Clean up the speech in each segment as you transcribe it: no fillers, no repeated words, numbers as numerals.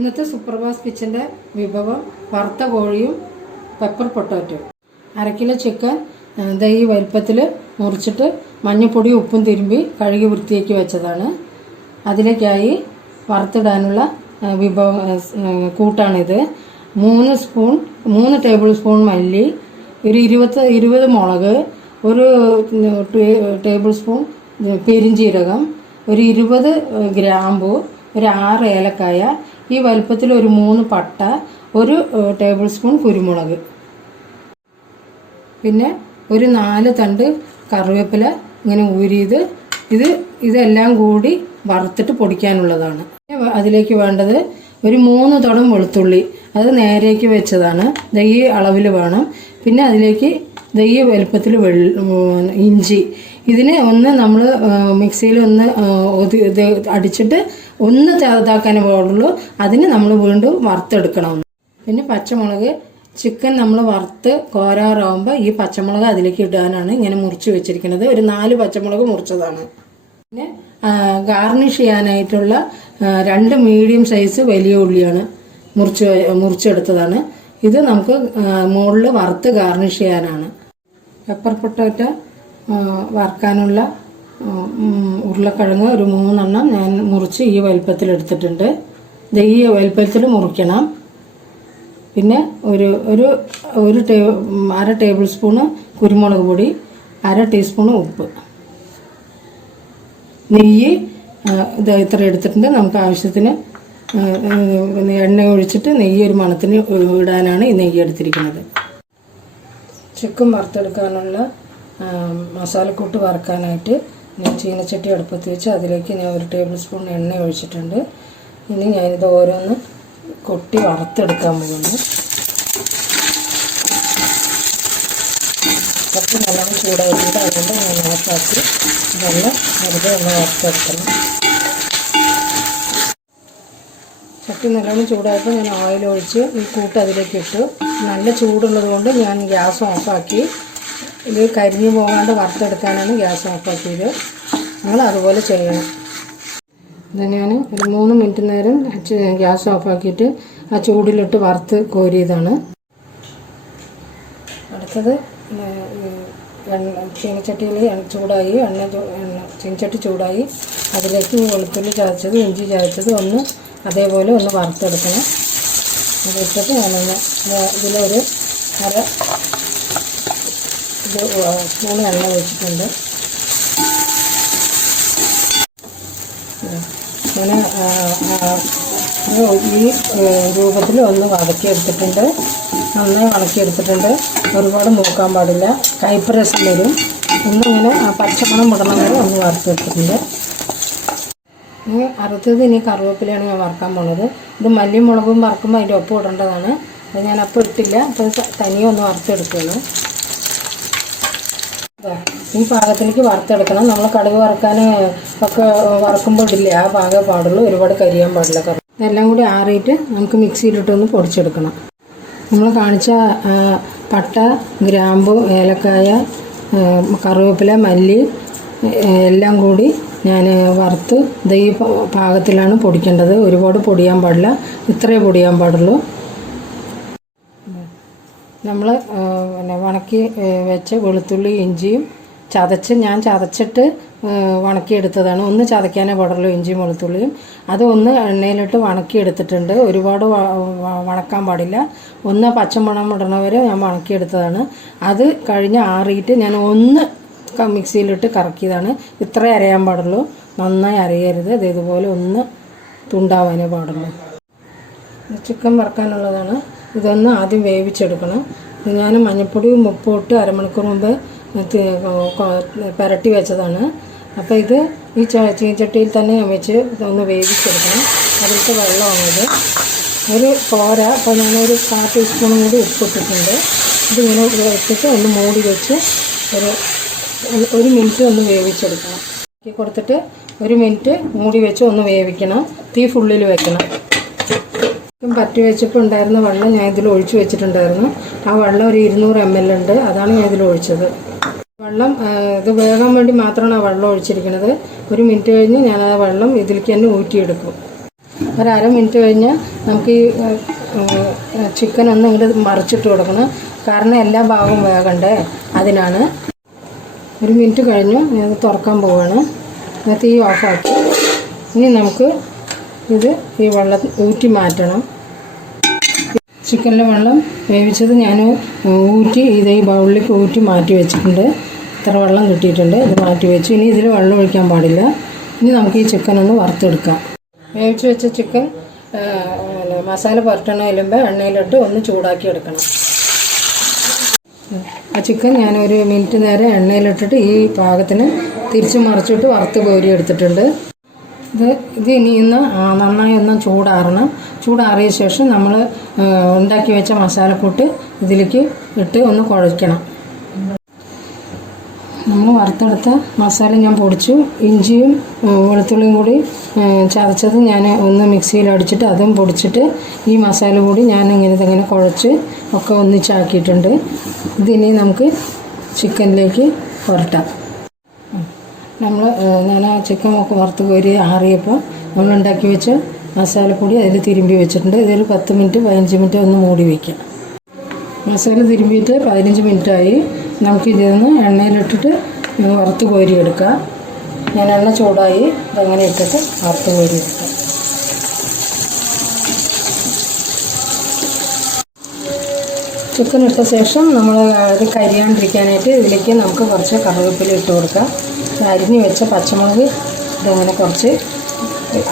ഇന്നത്തെ സൂപ്പർഫാസ്റ്റ് കിച്ചൻ്റെ വിഭവം വറുത്ത കോഴിയും പെപ്പർ പൊട്ടാറ്റോ. 1/2 കിലോ ചിക്കൻ ഈ വലുപ്പത്തിൽ മുറിച്ചിട്ട് മഞ്ഞൾപ്പൊടി ഉപ്പും തിരുമ്പി കഴുകി വൃത്തിയാക്കി വെച്ചതാണ്. അതിലേക്കായി വറുത്തിടാനുള്ള കൂട്ടാണിത്. 3 ടേബിൾ സ്പൂൺ മല്ലി, ഒരു 20 മുളക്, ഒരു ടേബിൾ സ്പൂൺ പെരിഞ്ചീരകം, ഒരു 20 ഗ്രാമ്പു, ഒരു 6 ഏലക്കായ, ഈ വലുപ്പത്തിൽ ഒരു 3 പട്ട, ഒരു ടേബിൾ സ്പൂൺ കുരുമുളക്, പിന്നെ ഒരു 4 തണ്ട് കറിവേപ്പില ഇങ്ങനെ ഊരിയത്. ഇതെല്ലാം കൂടി വറുത്തിട്ട് പൊടിക്കാനുള്ളതാണ്. അതിലേക്ക് വേണ്ടത് ഒരു 3 തുടം വെളുത്തുള്ളി, അത് നേരേക്ക് വെച്ചതാണ്. ഈ അളവിൽ വേണം. പിന്നെ അതിലേക്ക് ഈ വലുപ്പത്തിൽ ഇഞ്ചി. ഇതിനെ ഒന്ന് നമ്മൾ മിക്സിയിൽ ഒന്ന് അടിച്ചിട്ട് ഒന്ന് ഇതാക്കാനേ പാടുള്ളൂ. അതിന് നമ്മൾ വീണ്ടും വറുത്തെടുക്കണം. പിന്നെ പച്ചമുളക്, ചിക്കൻ നമ്മൾ വറുത്ത് കോരാറാവുമ്പോൾ ഈ പച്ചമുളക് അതിലേക്ക് ഇടാനാണ് ഇങ്ങനെ മുറിച്ച് വെച്ചിരിക്കുന്നത്. ഒരു 4 പച്ചമുളക് മുറിച്ചതാണ്. പിന്നെ ഗാർണിഷ് ചെയ്യാനായിട്ടുള്ള 2 മീഡിയം സൈസ് വലിയ ഉള്ളിയാണ് മുറിച്ചെടുത്തതാണ്. ഇത് നമുക്ക് മുകളിൽ വറുത്ത് ഗാർണിഷ് ചെയ്യാനാണ്. പെപ്പർ പൊട്ടാറ്റോ വറുക്കാനുള്ള ഉരുളക്കിഴങ്ങ് ഒരു 3 എണ്ണം ഞാൻ മുറിച്ച് ഈ വലുപ്പത്തിൽ എടുത്തിട്ടുണ്ട്. ഈ വലുപ്പത്തിൽ മുറിക്കണം. പിന്നെ ഒരു 1/2 ടേബിൾ സ്പൂണ് കുരുമുളക് പൊടി, 1/2 ടീസ്പൂണ് ഉപ്പ്, നെയ്യ് ഇത്ര എടുത്തിട്ടുണ്ട്. നമുക്ക് ആവശ്യത്തിന് എണ്ണ ഒഴിച്ചിട്ട് നെയ്യ് ഒരു മണത്തിന് ഇടാനാണ് ഈ നെയ്യ് എടുത്തിരിക്കുന്നത്. ചിക്കൻ വറുത്തെടുക്കാനുള്ള മസാലക്കൂട്ട് വറുക്കാനായിട്ട് ഞാൻ ചീനച്ചട്ടി അടുപ്പത്ത് വെച്ച് അതിലേക്ക് ഞാൻ 1 ടേബിൾ സ്പൂൺ എണ്ണ ഒഴിച്ചിട്ടുണ്ട്. ഇനി ഞാനിത് ഓരോന്ന് കൊട്ടി വറുത്തെടുക്കാൻ പോകുന്നു. ചട്ടി നല്ലോണം ചൂടായിട്ടുണ്ട്. അതുകൊണ്ട് ഞാൻ ഓഫാക്കി ഇതെല്ലാം വെറുതെ ഒന്ന് വറുത്തെടുക്കണം. ചട്ടി നല്ലോണം ചൂടായപ്പോൾ ഞാൻ ഓയിൽ ഒഴിച്ച് ഈ കൂട്ട് അതിലേക്ക് ഇട്ടു. നല്ല ചൂടുള്ളത് കൊണ്ട് ഞാൻ ഗ്യാസ് ഓഫാക്കി. ഇത് കരിഞ്ഞു പോകാണ്ട് വറുത്തെടുക്കാനാണ് ഗ്യാസ് ഓഫാക്കിയത്. നിങ്ങൾ അതുപോലെ ചെയ്യണം. ഇത് ഞാൻ ഒരു 3 മിനിറ്റ് നേരം ഗ്യാസ് ഓഫാക്കിയിട്ട് ആ ചൂടിലിട്ട് വറുത്ത് കോരിയതാണ്. അടുത്തത് ചീനച്ചട്ടിയിൽ ചൂടായി, ചീനച്ചട്ടി ചൂടായി. അതിലേക്ക് വെളുത്തുള്ളി ചതച്ചത്, ഇഞ്ചി ചതച്ചത് ഒന്ന് അതേപോലെ ഒന്ന് വറുത്തെടുക്കണം. അതിട്ടിട്ട് ഞാനൊന്ന് ഇതിലൊരു 1/2 സ്പൂൺ എണ്ണ ഒഴിച്ചിട്ടുണ്ട്. അങ്ങനെ ഈ രൂപത്തിൽ ഒന്ന് വടക്കിയെടുത്തിട്ടുണ്ട്. നന്നായി വടക്കിയെടുത്തിട്ടുണ്ട്. ഒരുപാട് മൂക്കാൻ പാടില്ല, കയ്പ്പ് രസം വരും. ഒന്നിങ്ങനെ പച്ചമണം വിടണം വരെ ഒന്ന് വറുത്തെടുത്തിട്ടുണ്ട്. ഇനി കറിവേപ്പിലയാണ് ഞാൻ വറുക്കാൻ പോണത്. ഇത് മല്ലിയും മുളകും വറുക്കുമ്പോൾ അതിൻ്റെ ഒപ്പം ഇടേണ്ടതാണ്. അത് ഞാൻ അപ്പം ഇട്ടില്ല. അപ്പോൾ തനിയെ ഒന്ന് വറുത്തെടുക്കണം. ഈ പാകത്തിലേക്ക് വറുത്തെടുക്കണം. നമ്മൾ കടുക് വറുക്കാൻ ഒക്കെ വറുക്കുമ്പോൾ ഇടില്ലേ, ആ പാകേ പാടുള്ളൂ. ഒരുപാട് കരിയാൻ പാടില്ല. ഇതെല്ലാം കൂടി ആറിയിട്ട് നമുക്ക് മിക്സിയിലിട്ടൊന്ന് പൊടിച്ചെടുക്കണം. നമ്മൾ കാണിച്ച പട്ട, ഗ്രാമ്പു, ഏലക്കായ, കറിവേപ്പില, മല്ലി എല്ലാം കൂടി ഞാൻ വറുത്ത് ഈ പാകത്തിലാണ് പൊടിക്കേണ്ടത്. ഒരുപാട് പൊടിയാൻ പാടില്ല, ഇത്രയേ പൊടിയാൻ പാടുള്ളൂ. നമ്മൾ വണക്കി വെച്ച വെളുത്തുള്ളി ഇഞ്ചിയും ഞാൻ ചതച്ചിട്ട് വണക്കിയെടുത്തതാണ്. ഒന്ന് ചതയ്ക്കാനേ പാടുള്ളൂ ഇഞ്ചിയും വെളുത്തുള്ളിയും. അത് ഒന്ന് എണ്ണയിലിട്ട് വണക്കിയെടുത്തിട്ടുണ്ട്. ഒരുപാട് വണക്കാൻ പാടില്ല. ഒന്ന് പച്ചമണം ഇടണവരെ ഞാൻ വണക്കിയെടുത്തതാണ്. അത് കഴിഞ്ഞ് ആറിയിട്ട് ഞാൻ ഒന്ന് മിക്സിയിലിട്ട് കറക്കിയതാണ്. ഇത്രേ അരയാൻ പാടുള്ളൂ, നന്നായി അരയരുത്. ഇതുപോലെ ഒന്ന് തുണ്ടാവാനേ പാടുള്ളൂ. ചിക്കൻ വറുക്കാനുള്ളതാണ്. ഇതൊന്ന് ആദ്യം വേവിച്ചെടുക്കണം. ഞാൻ മഞ്ഞൾപ്പൊടിയും ഉപ്പും ഇട്ട് 1/2 മണിക്കൂർ മുമ്പ് പുരട്ടി വെച്ചതാണ്. അപ്പോൾ ഇത് ഈ ചീനച്ചട്ടിയിൽ തന്നെ ഞാൻ വെച്ച് ഇതൊന്ന് വേവിച്ചെടുക്കണം. അതിലത്തെ വെള്ളമാണിത്. ഒരു പോരാ, അപ്പോൾ ഞാനൊരു 1/4 ടീസ്പൂണും കൂടി ഉപ്പിട്ടിട്ടുണ്ട്. ഇതിങ്ങനെ വെച്ചിട്ട് ഒന്ന് മൂടി വെച്ച് ഒരു മിനിറ്റ് ഒന്ന് വേവിച്ചെടുക്കണം. കൊടുത്തിട്ട് 1 മിനിറ്റ് മൂടി വെച്ച് ഒന്ന് വേവിക്കണം. തീ ഫുള്ളിൽ വെക്കണം. പറ്റി വെച്ചപ്പോൾ ഉണ്ടായിരുന്ന വെള്ളം ഞാൻ ഇതിൽ ഒഴിച്ച് വെച്ചിട്ടുണ്ടായിരുന്നു. ആ വെള്ളം ഒരു 200 ml ഉണ്ട്. അതാണ് ഞാൻ ഇതിൽ ഒഴിച്ചത്. വെള്ളം ഇത് വേകാൻ വേണ്ടി മാത്രമാണ് ആ വെള്ളം ഒഴിച്ചിരിക്കുന്നത്. 1 മിനിറ്റ് കഴിഞ്ഞ് ഞാൻ ആ വെള്ളം ഇതിലേക്ക് തന്നെ ഊറ്റിയെടുക്കും. ഒരു 1/2 മിനിറ്റ് കഴിഞ്ഞ് നമുക്ക് ഈ ചിക്കൻ ഒന്ന് ഇങ്ങോട്ട് മറിച്ചിട്ട് കൊടുക്കണം. കാരണം എല്ലാ ഭാഗവും വേകണ്ടേ, അതിനാണ്. 1 മിനിറ്റ് കഴിഞ്ഞു. ഞാൻ തുറക്കാൻ പോവുകയാണ്. തീ ഓഫാക്കി. ഇനി നമുക്ക് ഈ വെള്ളം ഊറ്റി മാറ്റണം. ചിക്കനിലെ വെള്ളം വേവിച്ചത് ഞാൻ ഊറ്റി ഈ ബൗളിലേക്ക് ഊറ്റി മാറ്റി വെച്ചിട്ടുണ്ട്. ഇത്ര വെള്ളം കിട്ടിയിട്ടുണ്ട്. ഇത് മാറ്റി വെച്ചു. ഇനി ഇതിൽ വെള്ളം ഒഴിക്കാൻ പാടില്ല. ഇനി നമുക്ക് ഈ ചിക്കൻ ഒന്ന് വറുത്തെടുക്കാം. വേവിച്ച് വെച്ച ചിക്കൻ മസാല പുരട്ടണം ചെല്ലുമ്പോൾ എണ്ണയിലിട്ട് ഒന്ന് ചൂടാക്കി എടുക്കണം. ആ ചിക്കൻ ഞാൻ 1 മിനിറ്റ് നേരം എണ്ണയിലിട്ടിട്ട് ഈ പാകത്തിന് തിരിച്ച് മറിച്ചിട്ട് വറുത്ത് കോരി എടുത്തിട്ടുണ്ട്. ഇത് ഇനിയൊന്ന് നന്നായി ഒന്ന് ചൂടാറണം. ചൂടാറിയ ശേഷം നമ്മൾ ഉണ്ടാക്കി വെച്ച മസാലക്കൂട്ട് ഇതിലേക്ക് ഇട്ട് ഒന്ന് കുഴയ്ക്കണം. നമ്മൾ വറുത്തെടുത്ത മസാല ഞാൻ പൊടിച്ചു. ഇഞ്ചിയും വെളുത്തുള്ളിയും കൂടി ചതച്ചത് ഞാൻ ഒന്ന് മിക്സിയിൽ അടിച്ചിട്ട് അതും പൊടിച്ചിട്ട് ഈ മസാല കൂടി ഞാൻ ഇങ്ങനെ കുഴച്ച് ഒക്കെ ഒന്നിച്ചാക്കിയിട്ടുണ്ട്. ഇതിനി നമുക്ക് ചിക്കനിലേക്ക് പുരട്ടാം. ഞാൻ ആ ചിക്കൻ ഒക്കെ വറുത്ത് കോരി ആറിയപ്പോൾ നമ്മൾ ഉണ്ടാക്കി വെച്ച മസാലപ്പൊടി അതിൽ തിരുമ്പി വെച്ചിട്ടുണ്ട്. ഇതൊരു 10 മിനിറ്റ് 15 മിനിറ്റ് ഒന്ന് മൂടി വയ്ക്കാം. മസാല തിരുമ്പിയിട്ട് 15 മിനിറ്റായി. നമുക്കിതിൽ നിന്ന് എണ്ണയിലിട്ടിട്ട് വറുത്ത് കോരിയെടുക്കാം. ഞാൻ എണ്ണ ചൂടായി ഇതങ്ങനെ ഇട്ടിട്ട് വറുത്ത് കോരിയെടുക്കാം. ചിക്കൻ ഇട്ട ശേഷം നമ്മൾ അത് കരിയാണ്ടിരിക്കാനായിട്ട് ഇതിലേക്ക് നമുക്ക് കുറച്ച് കറിവേപ്പില ഇട്ട് കൊടുക്കാം. അരിഞ്ഞ് വെച്ച പച്ചമുളക് ഇതങ്ങനെ കുറച്ച്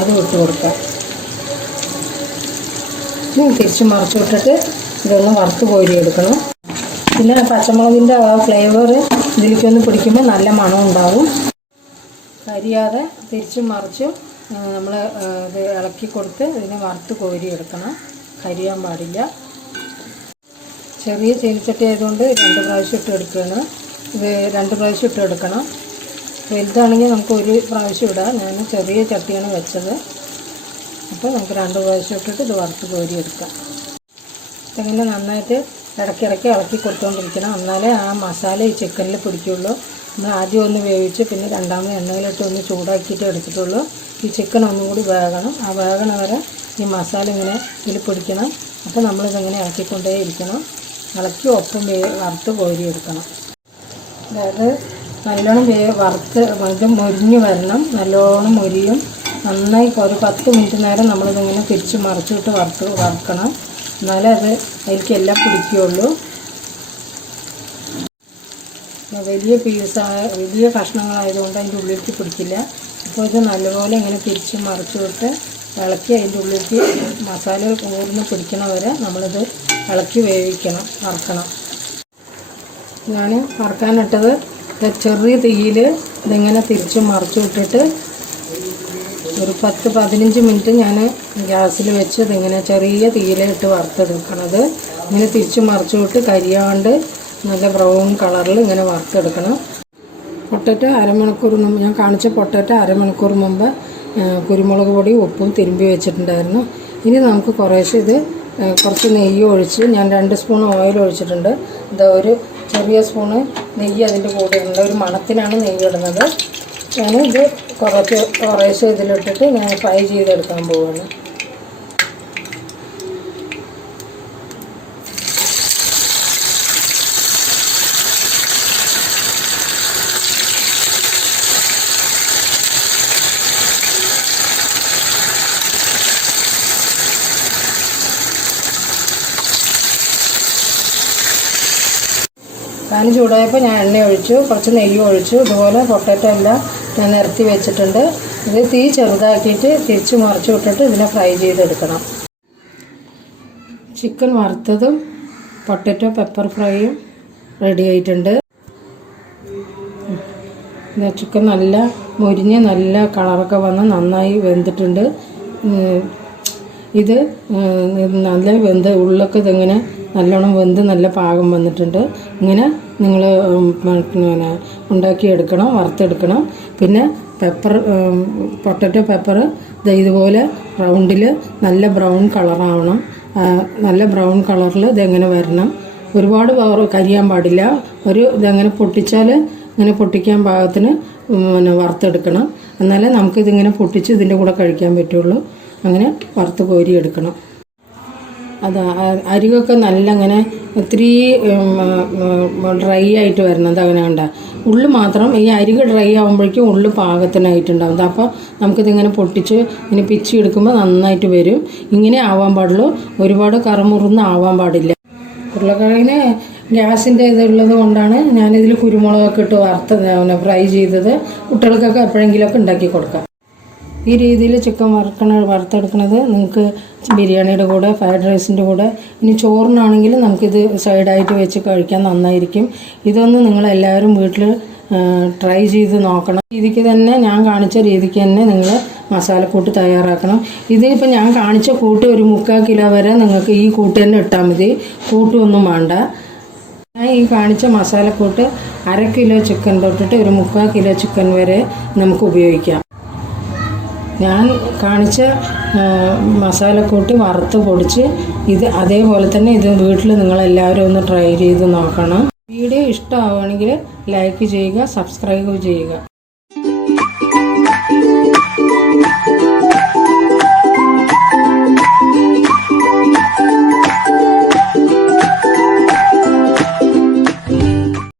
അതും ഇട്ട് കൊടുക്കാം. തിരിച്ച് മറിച്ച് വിട്ടിട്ട് ഇതൊന്ന് വറുത്ത് കോരിയെടുക്കണം. പിന്നെ പച്ചമുളകിൻ്റെ ആ ഫ്ലേവർ ഇതിലേക്കൊന്ന് പിടിക്കുമ്പോൾ നല്ല മണം ഉണ്ടാവും. കരിയാതെ തിരിച്ചും മറിച്ചും നമ്മൾ ഇത് ഇളക്കി കൊടുത്ത് ഇതിനെ വറുത്ത് കോരിയെടുക്കണം. കരിയാൻ പാടില്ല. ചെറിയ ചീനിച്ചട്ടി ആയതുകൊണ്ട് 2 പ്രാവശ്യം ഇട്ട് എടുക്കുകയാണ്. ഇത് 2 പ്രാവശ്യം ഇട്ട് എടുക്കണം. വലുതാണെങ്കിൽ നമുക്ക് 1 പ്രാവശ്യം ഇടാം. ഞാൻ ചെറിയ ചട്ടിയാണ് വെച്ചത്. അപ്പോൾ നമുക്ക് 2 പ്രാവശ്യം ഇട്ടിട്ട് ഇത് വറുത്ത് കോരിയെടുക്കാം. ഇങ്ങനെ നന്നായിട്ട് ഇടയ്ക്കിടയ്ക്ക് ഇളക്കി കൊടുത്തുകൊണ്ടിരിക്കണം. എന്നാലേ ആ മസാല ഈ ചിക്കനിൽ പിടിക്കുള്ളൂ. നമ്മൾ ആദ്യം ഒന്ന് വേവിച്ച് പിന്നെ രണ്ടാമത് എണ്ണയിലിട്ട് ഒന്ന് ചൂടാക്കിയിട്ട് എടുത്തിട്ടുള്ളൂ. ഈ ചിക്കൻ ഒന്നും കൂടി വേകണം. ആ വേകണ വരെ ഈ മസാല ഇങ്ങനെ ഇതിൽ പിടിക്കണം. അപ്പോൾ നമ്മളിതിങ്ങനെ ഇളക്കിക്കൊണ്ടേ ഇരിക്കണം. ഇളക്കി ഒപ്പം വറുത്ത് കോരിയെടുക്കണം. അതായത് നല്ലോണം വറുത്ത് ഇത് മൊരിഞ്ഞ് വരണം. നല്ലോണം മൊരിയും. നന്നായി ഒരു 10 മിനിറ്റ് നേരം നമ്മളിതിങ്ങനെ തിരിച്ച് മറിച്ചിട്ട് വറുക്കണം. എന്നാലേ അത് അതിലേക്ക് എല്ലാം പിടിക്കുകയുള്ളൂ. വലിയ കഷ്ണങ്ങളായതുകൊണ്ട് അതിൻ്റെ ഉള്ളിലേക്ക് പിടിക്കില്ല. അപ്പോൾ ഇത് നല്ലപോലെ ഇങ്ങനെ തിരിച്ച് മറിച്ച് വിട്ട് ഇളക്കി അതിൻ്റെ ഉള്ളിലേക്ക് മസാല ഊർന്ന് പിടിക്കണ വരെ നമ്മളിത് ഇളക്കി വറുക്കണം. ഞാൻ വറുക്കാനിട്ടത് ചെറിയ തീയിൽ ഇതിങ്ങനെ തിരിച്ച് മറിച്ച് വിട്ടിട്ട് ഒരു 10-15 മിനിറ്റ് ഞാൻ ഗ്യാസിൽ വെച്ച് ഇതിങ്ങനെ ചെറിയ തീയിലിട്ട് വറുത്തെടുക്കണത്. ഇങ്ങനെ തിരിച്ച് മറിച്ച് വിട്ട് കരിയാണ്ട് നല്ല ബ്രൗൺ കളറിൽ ഇങ്ങനെ വറുത്തെടുക്കണം. പൊട്ടറ്റോ അരമണിക്കൂർ മുമ്പ് ഞാൻ കാണിച്ച പൊട്ടറ്റോ അരമണിക്കൂർ മുമ്പ് കുരുമുളക് പൊടി ഉപ്പും തിരുമ്പി വെച്ചിട്ടുണ്ടായിരുന്നു. ഇനി നമുക്ക് കുറച്ച് നെയ്യ് ഒഴിച്ച് ഞാൻ 2 സ്പൂൺ ഓയിൽ ഒഴിച്ചിട്ടുണ്ട്. ഒരു ചെറിയ സ്പൂണ് നെയ്യ് അതിൻ്റെ കൂടെ ഉണ്ട്. ഒരു മണത്തിനാണ് നെയ്യ് ഇടുന്നത്. ഞാനിത് കുറേശ്ശെ ഇതിലിട്ടിട്ട് ഞാൻ ഫ്രൈ ചെയ്തെടുക്കാൻ പോവുകയാണ്. പാൻ ചൂടായപ്പോൾ ഞാൻ എണ്ണ ഒഴിച്ചു, കുറച്ച് നെയ്യ് ഒഴിച്ചു. ഇതുപോലെ പൊട്ടറ്റോ എല്ലാം ഞാൻ നിരത്തി വെച്ചിട്ടുണ്ട്. ഇത് തീ ചെറുതാക്കിയിട്ട് തിരിച്ച് മറിച്ച് വിട്ടിട്ട് ഇതിനെ ഫ്രൈ ചെയ്തെടുക്കണം. ചിക്കൻ വറുത്തതും പൊട്ടറ്റോ പെപ്പർ ഫ്രൈയും റെഡി ആയിട്ടുണ്ട്. ചിക്കൻ നല്ല മൊരിഞ്ഞ് നല്ല കളറൊക്കെ വന്ന് നന്നായി വെന്തിട്ടുണ്ട്. ഇത് നല്ല വെന്ത് ഉള്ളൊക്കെ ഇതിങ്ങനെ നല്ലോണം വെന്ത് നല്ല പാകം വന്നിട്ടുണ്ട്. ഇങ്ങനെ നിങ്ങൾ പിന്നെ ഉണ്ടാക്കിയെടുക്കണം, വറുത്തെടുക്കണം. പിന്നെ പൊട്ടറ്റോ പെപ്പർ ഇതുപോലെ റൗണ്ടിൽ നല്ല ബ്രൗൺ കളറാവണം. നല്ല ബ്രൗൺ കളറിൽ ഇതെങ്ങനെ വരണം. ഒരുപാട് കരിയാൻ പാടില്ല. ഇതെങ്ങനെ പൊട്ടിച്ചാൽ ഇങ്ങനെ പൊട്ടിക്കാൻ പാകത്തിന് വറുത്തെടുക്കണം. എന്നാലേ നമുക്കിതിങ്ങനെ പൊട്ടിച്ച് ഇതിൻ്റെ കൂടെ കഴിക്കാൻ പറ്റുള്ളൂ. അങ്ങനെ വറുത്ത് കോരിയെടുക്കണം. അരികൊക്കെ നല്ല ഇങ്ങനെ ഒത്തിരി ഡ്രൈ ആയിട്ട് വരണം. അതങ്ങനെ കണ്ട ഉള്ളു മാത്രം ഈ അരിക ഡ്രൈ ആകുമ്പോഴേക്കും ഉള്ളു പാകത്തിനായിട്ടുണ്ടാവും. അപ്പോൾ നമുക്കിതിങ്ങനെ പൊട്ടിച്ച് ഇങ്ങനെ പിച്ചി എടുക്കുമ്പോൾ നന്നായിട്ട് വരും. ഇങ്ങനെ ആവാൻ പാടുള്ളൂ, ഒരുപാട് കറുമുറുന്ന് ആവാൻ പാടില്ല. ഉരുളക്കിഴങ്ങിന് ഗ്യാസിൻ്റെ ഇതുള്ളത് കൊണ്ടാണ് ഞാനിതിൽ കുരുമുളകൊക്കെ ഇട്ട് ഫ്രൈ ചെയ്തത്. കുട്ടികൾക്കൊക്കെ എപ്പോഴെങ്കിലുമൊക്കെ ഉണ്ടാക്കി കൊടുക്കാം. ഈ രീതിയിൽ ചിക്കൻ വറുത്തെടുക്കുന്നത് നിങ്ങൾക്ക് ബിരിയാണിയുടെ കൂടെ, ഫ്രൈഡ് റൈസിൻ്റെ കൂടെ, ഇനി ചോറിനാണെങ്കിൽ നമുക്കിത് സൈഡായിട്ട് വെച്ച് കഴിക്കാൻ നന്നായിരിക്കും. ഇതൊന്ന് നിങ്ങളെല്ലാവരും വീട്ടിൽ ട്രൈ ചെയ്ത് നോക്കണം. രീതിക്ക് തന്നെ ഞാൻ കാണിച്ച രീതിക്ക് തന്നെ നിങ്ങൾ മസാലക്കൂട്ട് തയ്യാറാക്കണം. ഇതിപ്പോൾ ഞാൻ കാണിച്ച കൂട്ട് ഒരു 3/4 കിലോ വരെ നിങ്ങൾക്ക് ഈ കൂട്ട് തന്നെ ഇട്ടാൽ മതി, കൂട്ടൊന്നും വേണ്ട. ഞാൻ ഈ കാണിച്ച മസാലക്കൂട്ട് 1/2 കിലോ ചിക്കൻ തൊട്ടിട്ട് ഒരു 3/4 കിലോ ചിക്കൻ വരെ നമുക്ക് ഉപയോഗിക്കാം. ഞാൻ കാണിച്ച മസാലക്കൂട്ട് വറുത്ത് പൊടിച്ച് അതേപോലെ തന്നെ ഇത് വീട്ടിൽ നിങ്ങളെല്ലാവരും ഒന്ന് ട്രൈ ചെയ്ത് നോക്കണം. വീഡിയോ ഇഷ്ടമാവുകയാണെങ്കിൽ ലൈക്ക് ചെയ്യുക, സബ്സ്ക്രൈബ് ചെയ്യുക.